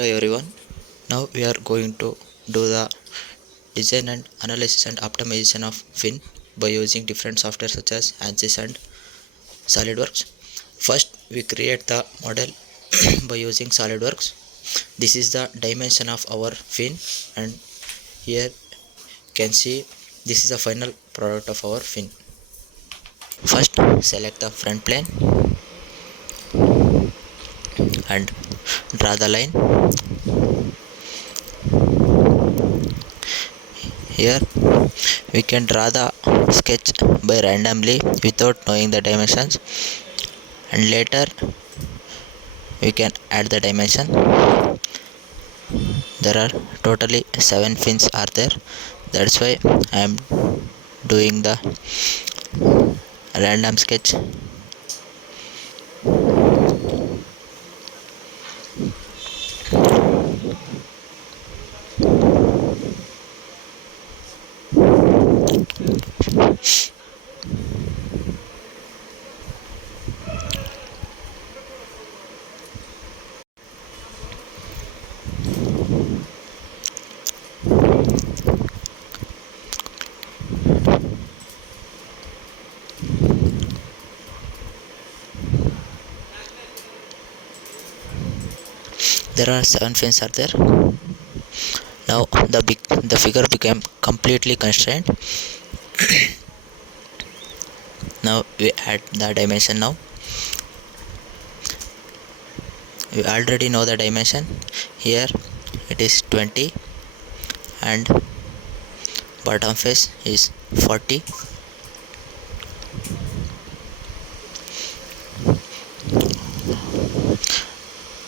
Hello everyone. Now we are going to do the design and analysis and optimization of fin by using different software such as ANSYS and SolidWorks. First, we create the model by using SolidWorks. This is the dimension of our fin, and here you can see this is the final product of our fin. First, select the front plane and draw the line. Here we can draw the sketch by randomly without knowing the dimensions, and later we can add the dimension. There are totally 7 fins are there. That's why I am doing the random sketch. There are 7 fins are there. Now the figure became completely constrained. Now we add the dimension. Now we already know the dimension. Here it is 20 and bottom face is 40.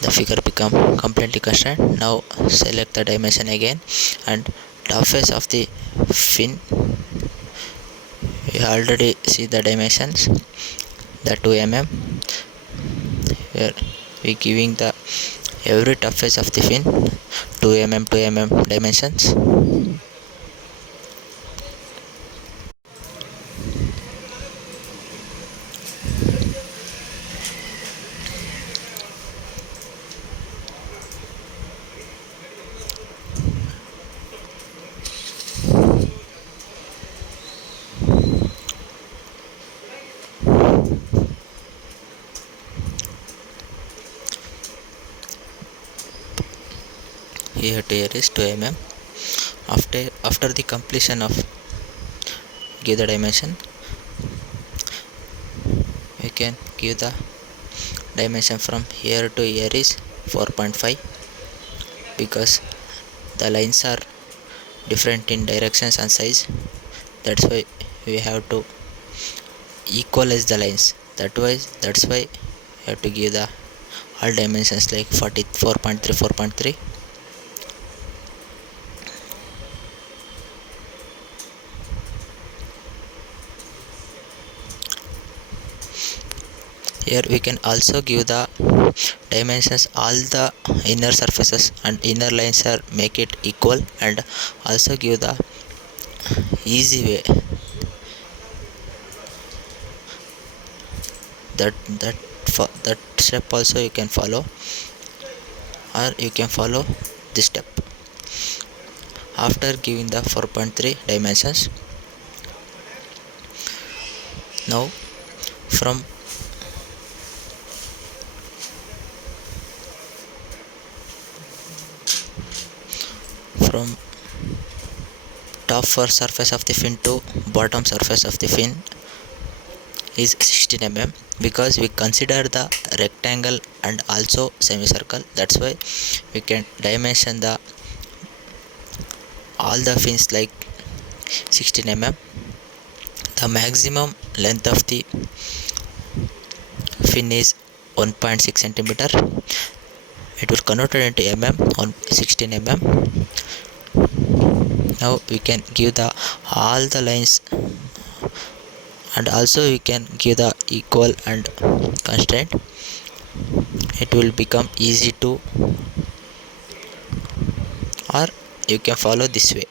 The figure become completely constrained. Now select the dimension again, and top face of the fin, you already see the dimensions, the 2 mm. Here we giving the every top face of the fin 2 mm 2 mm dimensions. Here to here is 2 mm. After the completion of give the dimension, we can give the dimension from here to here is 4.5, because the lines are different in directions and size. That's why we have to equalize the lines. That's why we have to give the all dimensions like 44.3 4.3. Here we can also give the dimensions all the inner surfaces and inner lines are make it equal, and also give the easy way that step also you can follow, or you can follow this step. After giving the 4.3 dimensions, now from top first surface of the fin to bottom surface of the fin is 16 mm, because we consider the rectangle and also semicircle. That's why we can dimension the all the fins like 16 mm. The maximum length of the fin is 1.6 centimeter. It will convert it into mm on 16 mm. Now we can give the all the lines, and also we can give the equal and constraint. It will become easy to, or you can follow this way.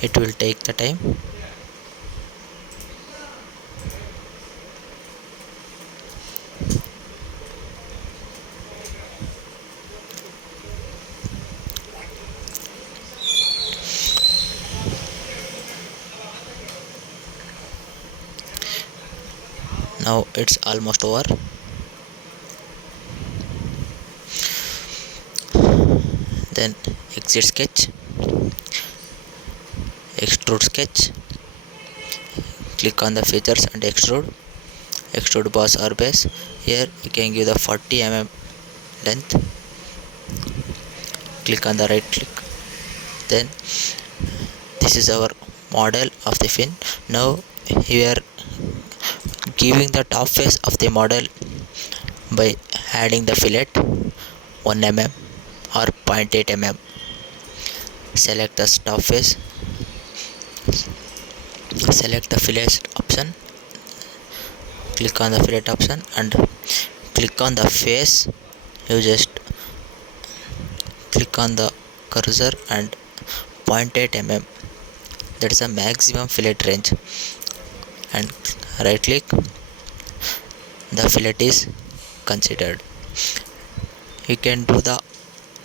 It will take the time. Now it's almost over. Then exit sketch, extrude sketch, click on the features and extrude boss or base. Here you can give the 40 mm length, click on the right click. Then this is our model of the fin. Now we are giving the top face of the model by adding the fillet 1 mm or 0.8 mm. Select the top face, select the fillet option, click on the fillet option and click on the face. You just click on the cursor and 0.8 mm, that is the maximum fillet range, and right click, the fillet is considered. You can do the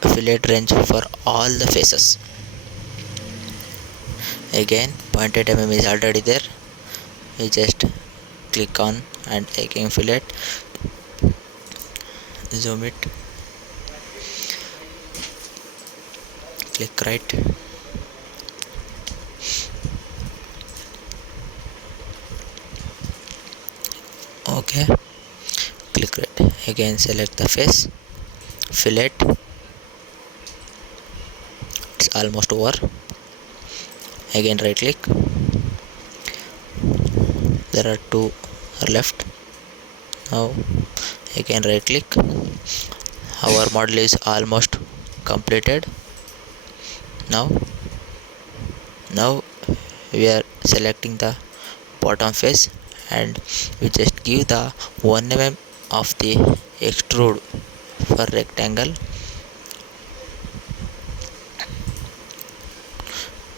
fillet range for all the faces. Again 0.8 mm is already there, you just click on and again fillet, zoom it, click right, okay, click right, again select the face, fillet, it's almost over, again right click, there are two left. Now again right click, our model is almost completed. Now we are selecting the bottom face and we just give the 1 mm of the extrude for rectangle.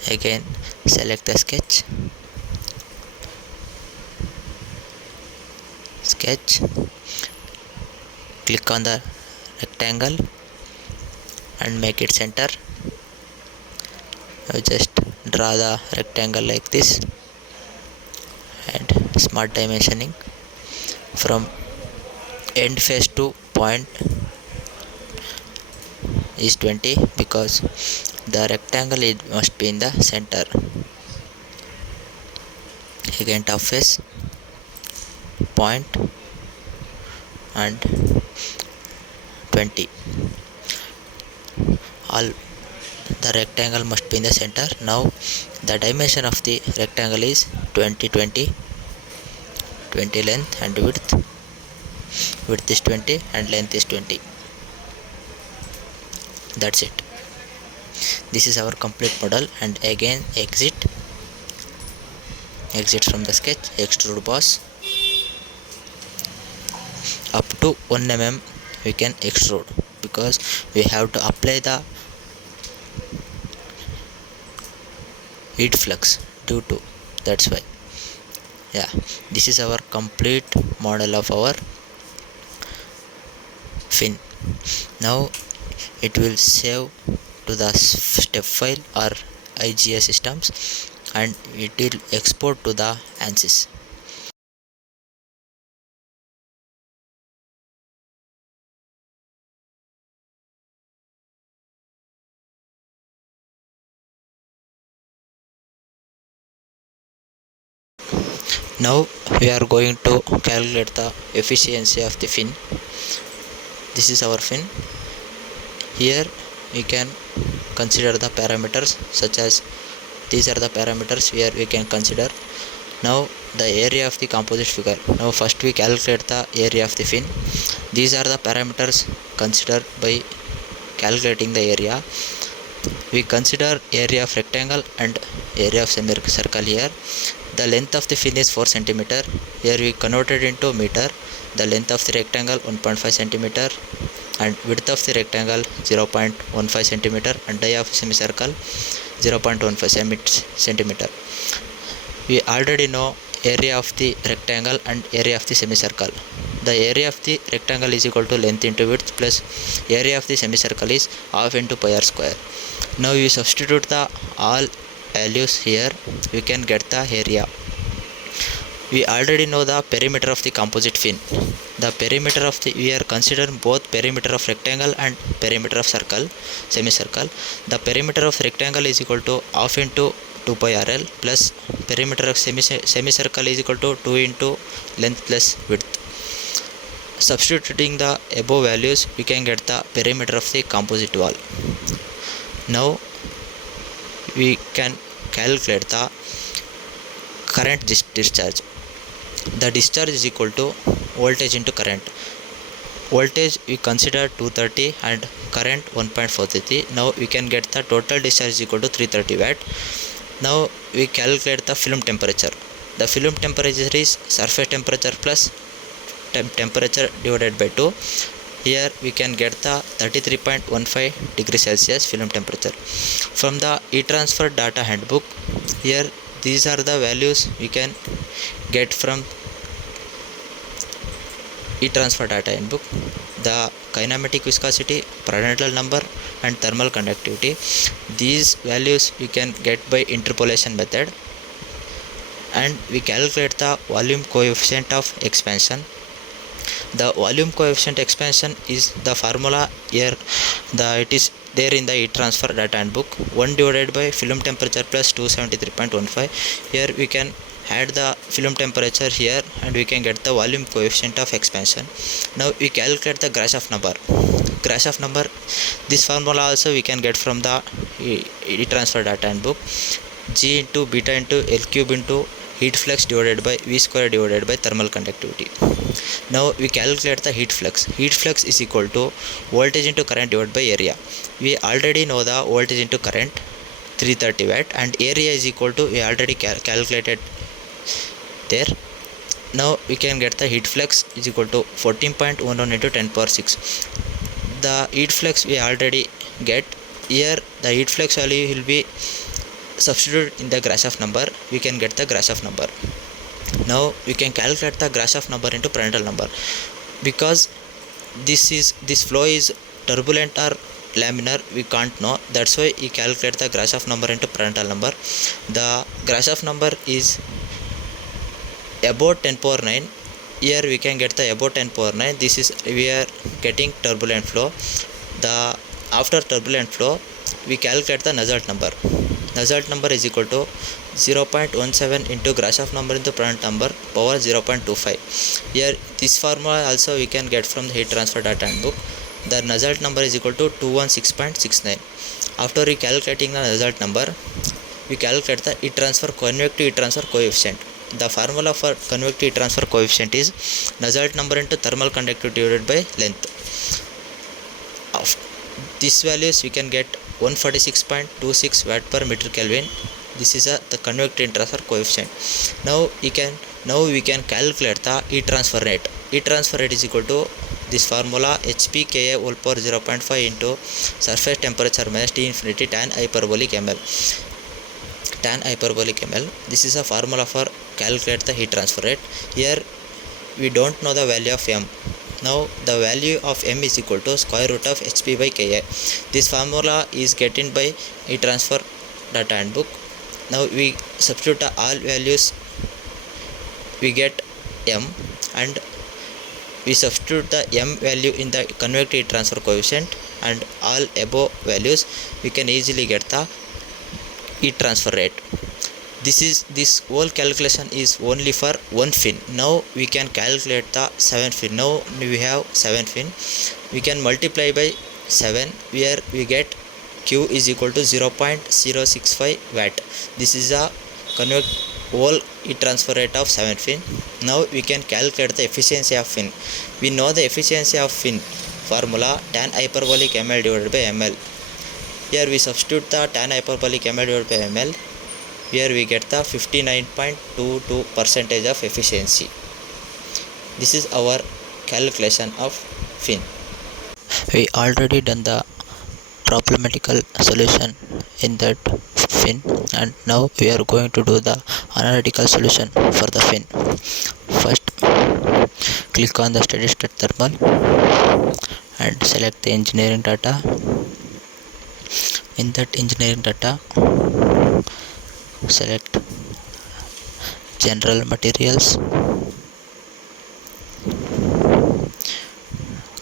Again select the sketch, click on the rectangle and make it center. I just draw the rectangle like this and smart dimensioning from end face to point is 20 because the rectangle must be in the center. Again top face, point and 20. All the rectangle must be in the center. Now the dimension of the rectangle is 20 length and width is 20 and length is 20. That's it. This is our complete model. And again exit from the sketch, extrude boss, up to 1 mm we can extrude because we have to apply the heat flux due to, that's why. Yeah, this is our complete model of our fin. Now it will save to the step file or IGA systems and it will export to the ANSYS. Now we are going to calculate the efficiency of the fin. This is our fin. Here we can consider the parameters such as these are the parameters where we can consider. Now the area of the composite figure. Now first we calculate the area of the fin. These are the parameters considered by calculating the area. We consider area of rectangle and area of semicircle here. The length of the fin is 4 cm. Here we converted into meter. The length of the rectangle 1.5 cm and width of the rectangle 0.15 cm and dia of semicircle 0.15 cm. We already know area of the rectangle and area of the semicircle. The area of the rectangle is equal to length into width plus area of the semicircle is half into pi r square. Now we substitute the all values here, we can get the area. We already know the perimeter of the composite fin. The perimeter of the, we are considering both perimeter of rectangle and perimeter of circle, semicircle. The perimeter of rectangle is equal to half into 2 pi rl plus perimeter of semicircle is equal to 2 into length plus width. Substituting the above values, we can get the perimeter of the composite wall. Now we can calculate the current discharge. The discharge is equal to voltage into current. Voltage we consider 230 and current 1.433. Now we can get the total discharge is equal to 330 watt. Now we calculate the film temperature. The film temperature is surface temperature plus temperature divided by 2. Here we can get the 33.15 degrees Celsius film temperature. From the heat transfer data handbook, here these are the values we can get from heat transfer data handbook. The kinematic viscosity, Prandtl number and thermal conductivity. These values we can get by interpolation method, and we calculate the volume coefficient of expansion. The volume coefficient expansion is the formula here. It is there in the heat transfer data handbook. 1 divided by film temperature plus 273.15. Here we can add the film temperature here and we can get the volume coefficient of expansion. Now we calculate the Grashof number. Grashof number, this formula also we can get from the heat transfer data handbook. G into beta into L cube into heat flux divided by V square divided by thermal conductivity. Now we calculate the heat flux. Heat flux is equal to voltage into current divided by area. We already know the voltage into current 330 watt and area is equal to, we already calculated there. Now we can get the heat flux is equal to 14.11 into 10 power 6. The heat flux we already get. Here the heat flux value will be substituted in the Grashof number. We can get the Grashof number. Now we can calculate the Grashof number into Prandtl number. Because this flow is turbulent or laminar, we can't know. That's why we calculate the Grashof number into Prandtl number. The Grashof number is about 10 power 9. Here we can get the about 10 power 9. This is, we are getting turbulent flow. After turbulent flow, we calculate the Nusselt number. Nusselt number is equal to 0.17 into Grashof number into Prandtl number power 0.25. Here this formula also we can get from the heat transfer data handbook. The Nusselt number is equal to 216.69. After we calculating the Nusselt number, we calculate the heat transfer convective heat transfer coefficient. The formula for convective heat transfer coefficient is Nusselt number into thermal conductivity divided by length. Of these values we can get 146.26 watt per meter Kelvin. This is the convective heat transfer coefficient. Now we can calculate the heat transfer rate. Heat transfer rate is equal to this formula HPKA whole power 0.5 into surface temperature minus T infinity tan hyperbolic ml. Tan hyperbolic ml. This is a formula for calculate the heat transfer rate. Here we don't know the value of m. Now the value of m is equal to square root of Hp by Ka. This formula is getting by heat transfer data handbook. Now we substitute all values, we get m, and we substitute the m value in the convective heat transfer coefficient and all above values, we can easily get the heat transfer rate. This whole calculation is only for one fin. Now we can calculate the 7 fin. Now we have 7 fin. We can multiply by 7, where we get Q is equal to 0.065 watt. This is a whole heat transfer rate of 7 fin. Now we can calculate the efficiency of fin. We know the efficiency of fin formula tan hyperbolic ml divided by ml. Here we substitute the tan hyperbolic ml divided by ml. Here we get the 59.22% of efficiency. This is our calculation of fin. We already done the problematical solution in that fin, and now we are going to do the analytical solution for the fin. First, click on the steady state thermal and select the engineering data. In that engineering data, select general materials,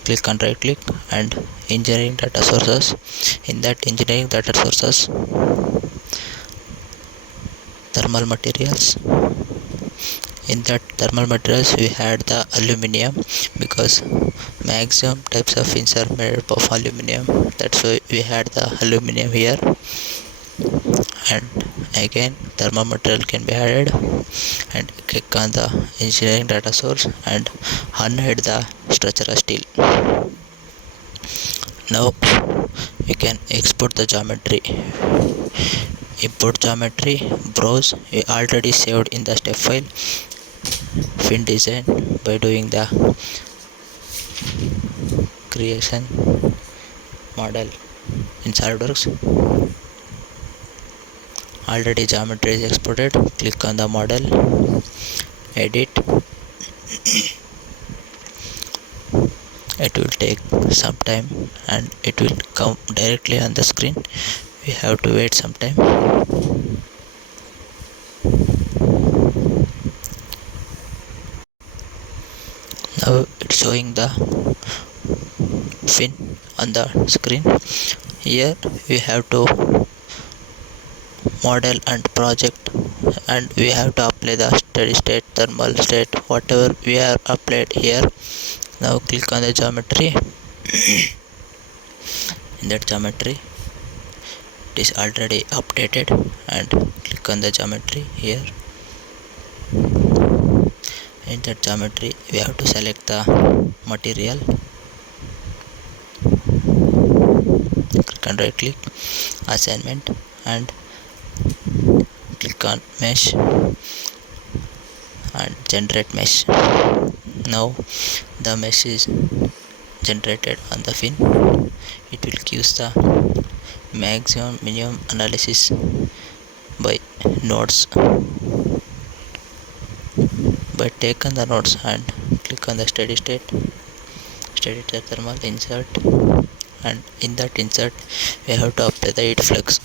click on right click, and engineering data sources. In that engineering data sources, thermal materials. In that thermal materials we had the aluminum, because maximum types of fins are made up of aluminum, that's why we had the aluminum here. And again thermal material can be added, and click on the engineering data source and unhide the structural steel. Now we can export the geometry. Import geometry, browse. We already saved in the step file fin design by doing the creation model in SolidWorks. Already geometry is exported. Click on the model, edit. It will take some time and it will come directly on the screen. We have to wait some time. Now it's showing the fin on the screen. Here we have to model and project, and we have to apply the steady state, thermal state, whatever we are applied here. Now click on the geometry. In that geometry it is already updated, and click on the geometry here. In that geometry we have to select the material, click on right click, assignment, and click on mesh and generate mesh. Now the mesh is generated on the fin. It will give the maximum minimum analysis by nodes. By take on the nodes and click on the steady state thermal, insert, and in that insert we have to apply the heat flux.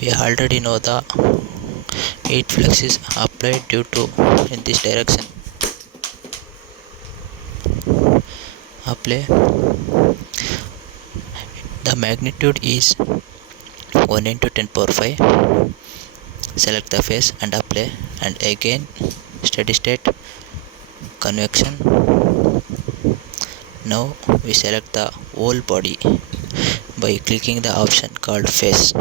We already know the heat flux is applied due to in this direction. Apply. The magnitude is 1 into 10 power 5. Select the face and apply, and again steady state convection. Now we select the whole body by clicking the option called face.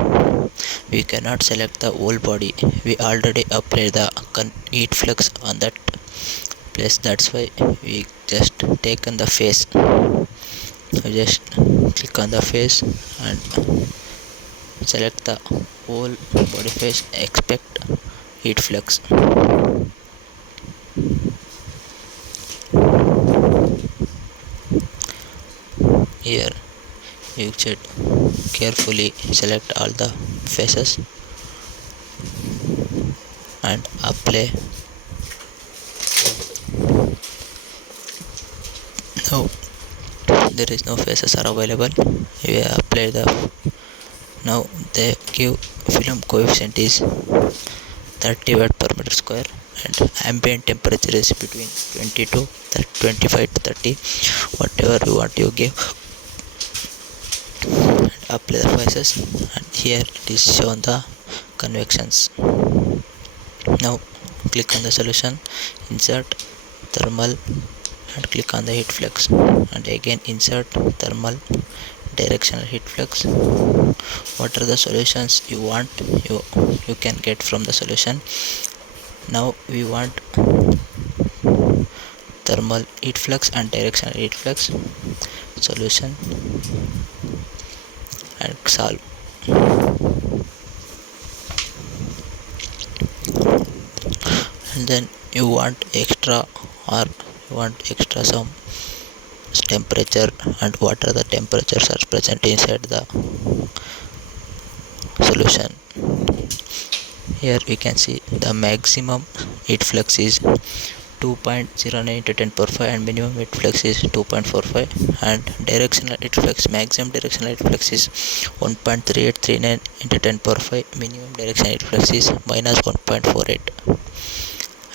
We cannot select the whole body. We already applied the heat flux on that place, that's why we just take on the face. We just click on the face and select the whole body face, expect heat flux. Here you should carefully select all the faces and apply. Now there is no faces are available. We apply the. Now the give film coefficient is 30 watt per meter square, and ambient temperature is between 20 to 25 to 30, whatever you want you give. Apply the faces, and here it is shown the convections. Now click on the solution, insert thermal, and click on the heat flux, and again insert thermal, directional heat flux. What are the solutions you want, you can get from the solution. Now we want thermal heat flux and directional heat flux. Solution and solve. And then you want extra, or you want extra some temperature, and what are the temperatures are present inside the solution. Here we can see the maximum heat flux is 2.09 into 10 power 5, and minimum heat flux is 2.45, and directional heat flux, maximum directional heat flux is 1.3839 into 10 power 5, minimum directional heat flux is minus 1.48.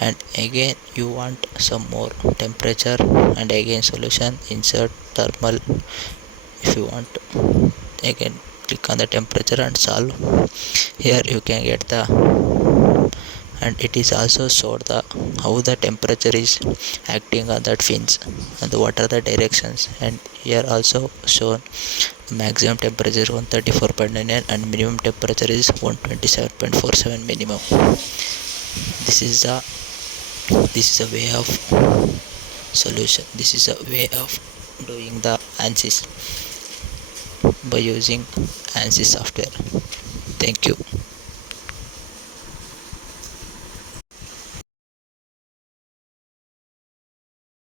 and again you want some more temperature, and again solution, insert thermal. If you want, again click on the temperature and solve. Here you can get the, and it is also showed the how the temperature is acting on that fins and what are the directions, and here also shown maximum temperature is 134.99 and minimum temperature is 127.47 minimum. this is the this is a way of solution, this is a way of doing the ANSYS by using ANSYS software. Thank you.